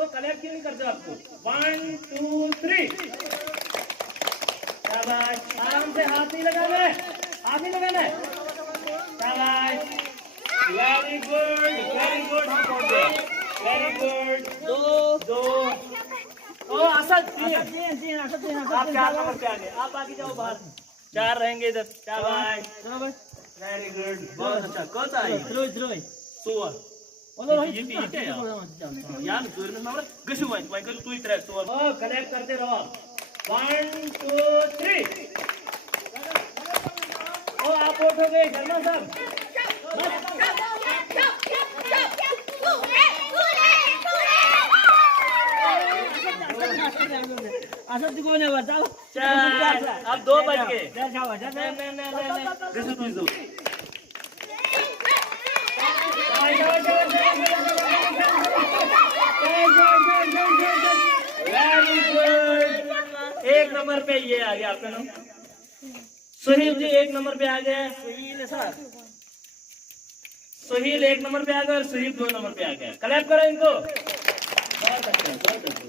वो कलेक्ट क्यों नहीं करते आपको? 1 2 3 शाबाश। आराम से हाथ नहीं लगाना है, हाथ नहीं लगाना है। शाबाश, वेरी गुड वेरी गुड। हाँ पहुंच गए, वेरी गुड। दो ओ असद तीन। आप 4 नंबर पे आ गए, आप आगे जाओ बाहर। 4 रहेंगे इधर। शाबाश, वेरी गुड, बहुत अच्छा। कौन सा है? सोवर। ये क्या यार? यार जोर में मारो, गशु वाई कर तू इधर सोवर। ओ कलेक्ट करते रहो। 1 2 3। ओ आप उठोगे शर्मा साहब। असं ती कोण आहे बताओ? अब 2 बज गए। Very good. 1 नंबर पे ये आ गया आपका नाम। सुहील जी 1 नंबर पे आ गए। सुहील 1 नंबर पे आ गए और सुहील 2 नंबर पे आ गया। क्लैप करो इनको। बहुत अच्छा बहुत अच्छा।